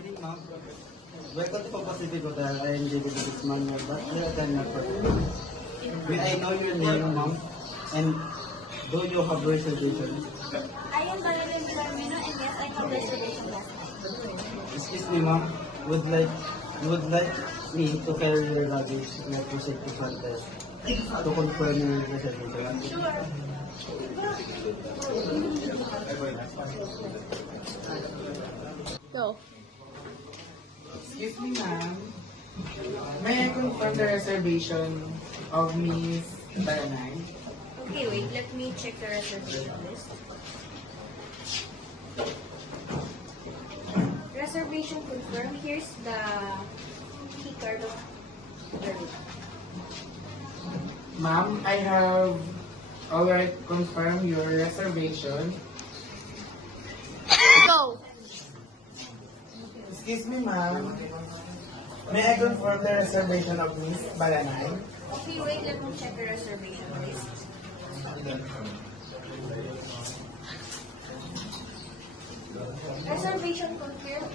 morning, ma'am. Welcome to Pacific Hotel. I am David Guzman, your butler attendant for today. May I know your name, ma'am? And do you have reservation? I am Marilyn Villarmino and yes, I have reservation last night. Excuse me, ma'am. Would like me to carry your luggage and proceed to front desk to confirm your reservation? Sure. Go. Excuse me, ma'am. May I confirm the reservation of Miss Bayanay? Okay, wait. Let me check the reservation list. Reservation confirmed. Here's the key card of the room. Ma'am, I have already confirmed your reservation. Go. Excuse me, ma'am. May I confirm the reservation of Miss Bayanay? Okay, wait. Let me check the reservation list. Reservation confirmed.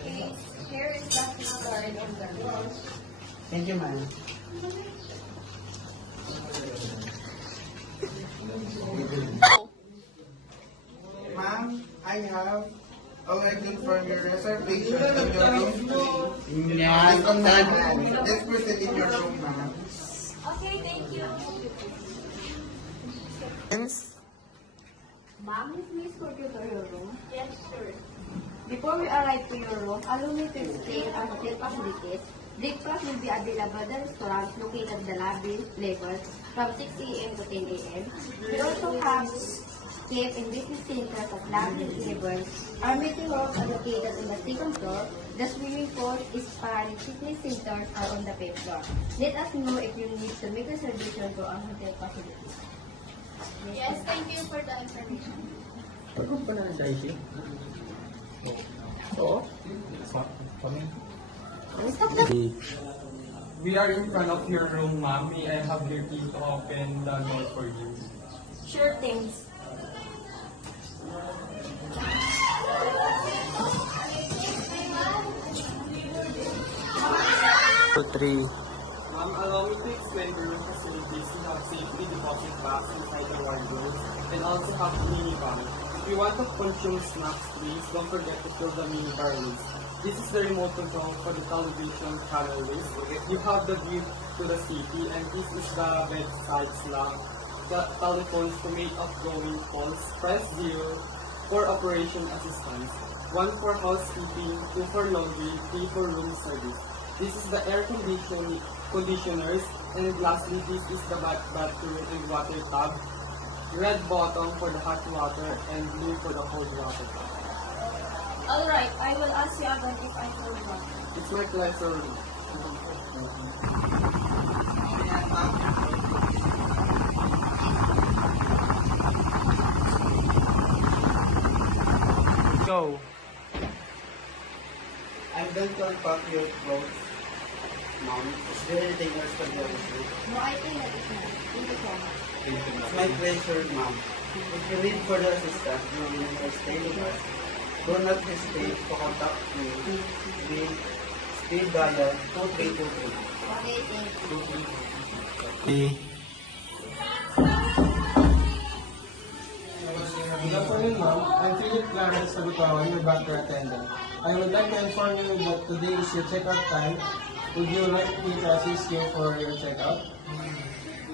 Here is the key card of the room. Thank you, ma'am. Ma'am, I have already confirmed your reservation in your room. Let's proceed in your room, ma'am. Okay, thank you. Ma'am, is Miss Scorpio to your room? Yes, sir. Before we arrive to your room, allow me to explain our hotel facilities. Breakfast will be available at the restaurant located at the lobby level from 6 a.m. to 10 a.m. We also have cave and business centers at lobby 11. Our meeting rooms are located on the second floor. The swimming pool, spa, and fitness centers are on the fifth floor. Let us know if you need to make a reservation for our hotel facilities. Yes, thank you for the information. We are in front of your room, ma'am. May I have your key to open the door for you? Sure things. Ma'am, allow me to explain the room facilities. We have safety deposit box inside the wardrobe and also have minibar. If you want to consume snacks, please don't forget to fill the minibar list. This is the remote control for the television channel list. You have the view to the city, and this is the bedside lamp. The telephones to make outgoing calls. Press 0 for operation assistance. 1 for housekeeping, 2 for laundry, 3 for room service. This is the air conditioners, and lastly, this is the bathroom and water tub. Red bottom for the hot water and blue for the cold water. Alright, I will ask you again if I told you. It's my pleasure. Go. I'm going to unpack your clothes, ma'am. Is there anything else to do with you? No, I think that is not. Thank you so much. It's my pleasure, ma'am. If you need further assistance during your stay with us, do not hesitate to contact me with speed dial 2323. Okay, thank you. Good afternoon, ma'am. I'm Philip Clarence Salukawan, your butler attendant. I would like to inform you that today is your checkout time. Would you like me to assist you for your checkout?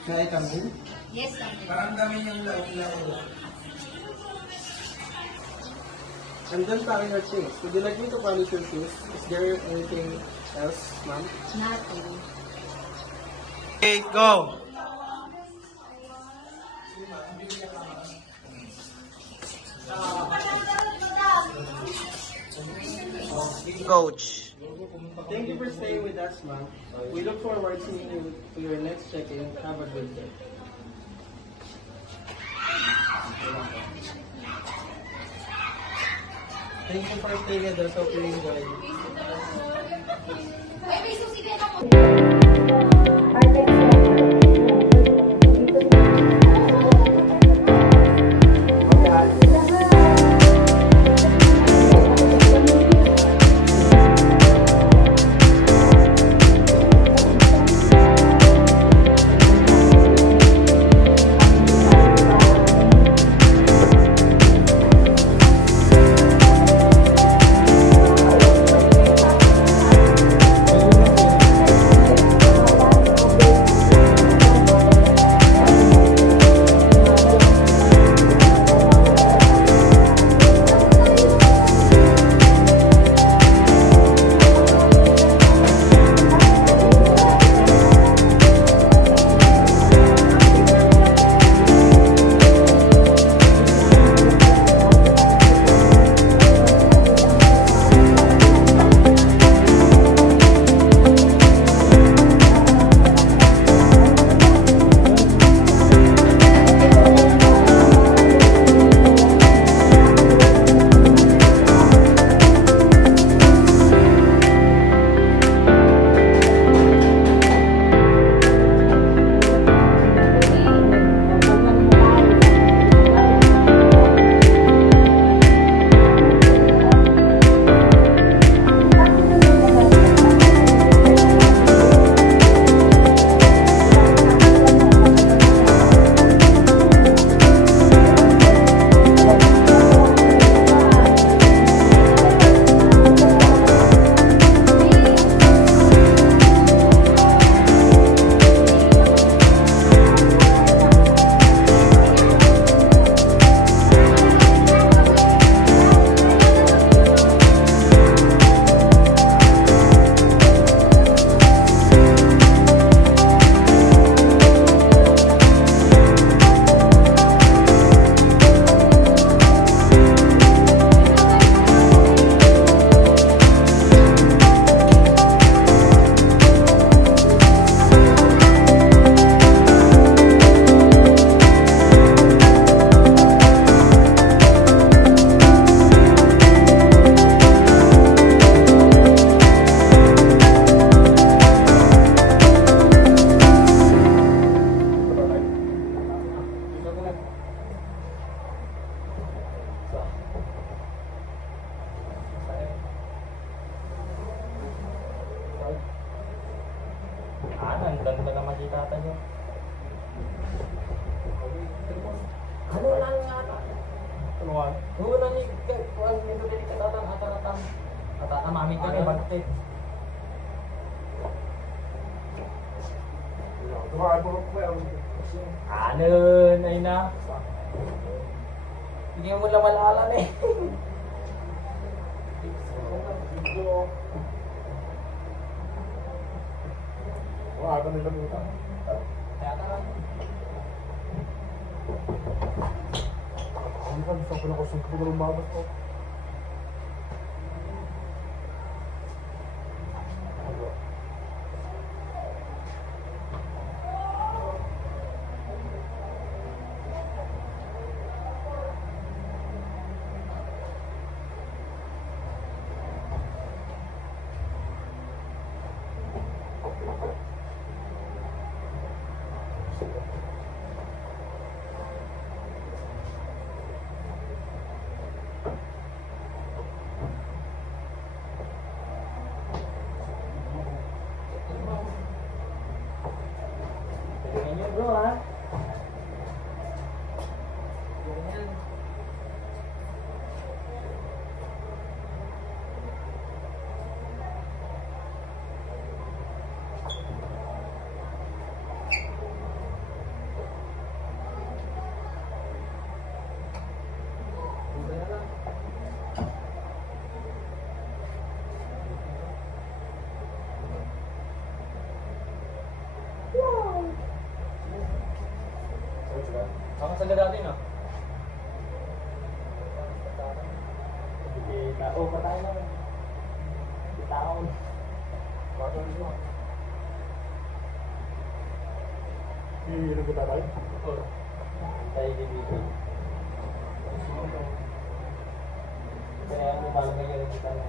Can I come in? Yes, thank you. I'm done packing your things. Would you like me to polish your shoes? Is there anything else, ma'am? Nothing. Okay, go! Coach. Thank you for staying with us, ma'am. We look forward to seeing you to your next check-in. Have a good day. Thank you for staying with us. Hope you enjoyed it. Our next Sana, ang ganda na makita tayo. Ano lang nga ata? Tulungan. Una ni kuan medyo delikado tatang ataratan. Atamamit ka kay bagtit. Anon ay na. Bigyan mo lang malalan eh. Wah, ako nila buta. Kaya tara. Hindi ka gusto ko na kusong ko lumabas ko. Tingnan nyo bro ha. Ganyan. Baka sa natin ah. Oh, patay na. Bitaon. Bakit mo? Ano ba tayo? Oo. Tayo dito. Kaya ano ba lang ngayon kita na?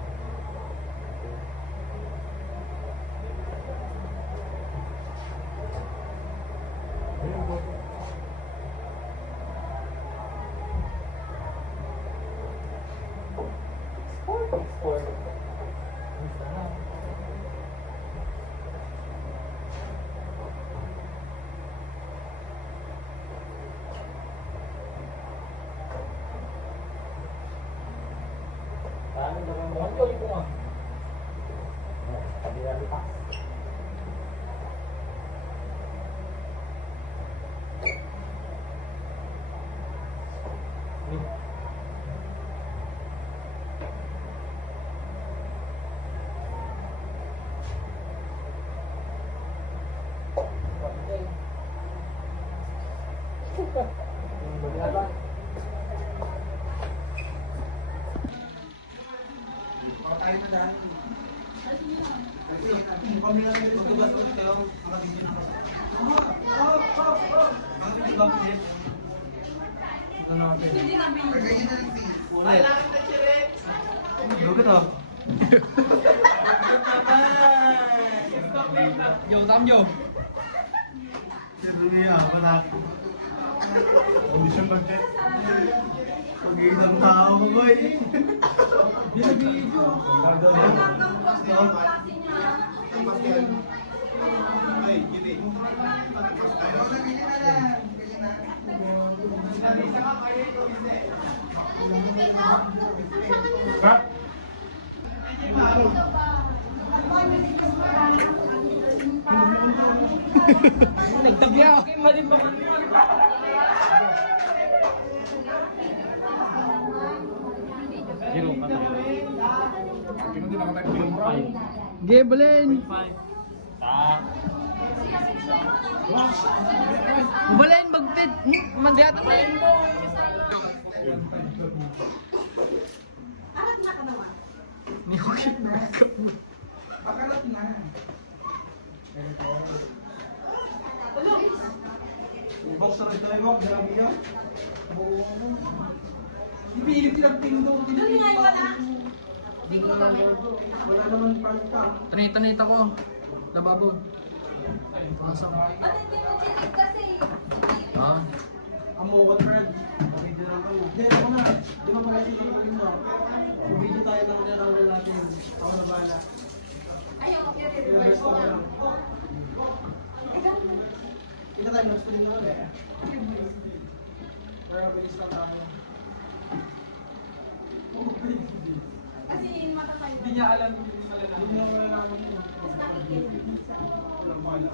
Tayo na dahil. Kasi kami na rin magkabas kayo mga video na kasi. Mga video ba po yun? Ito na natin. Pagkain na rin sis. Ulit. Lugit oh. Yo, tam yo. Dunia, panak. Kondisyon bagay. Pag-iisang tao ko eh. Binibidyo. Ay, gini. Nagtabya ako kay Malim ba? Gebelen. Balen bagtit. Mandiata pa rin mo. Pakalat na. Box na rin tayo, Bob. Grabe yan. Ipilit lang pindo. Dali nga yung wala. Wala naman palta. Tanita ko. Lababo. Pasok. Ano hindi mo chinig kasi? Ah. Amo ko, Fred. Video lang kayo. Hindi, ako na. Di ba pala si Tito Pindo? Video tayo ng nilawala natin. Ako na bahala. Ayaw, okay, reverse ko lang. Kita tayo, mas pwede nga ulit. Para mabilis lang tayo. Kasi matatay. Hindi niya alam kung hindi malalaman mo. Walang pala.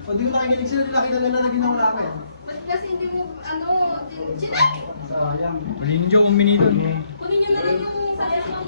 O di mo nakikinig sila, nakita nila na ginawa ka eh. Ba't kasi hindi mo, chinak? Sayang. Mali ninyo kung minito. Kunin nyo na lang yung sayang ng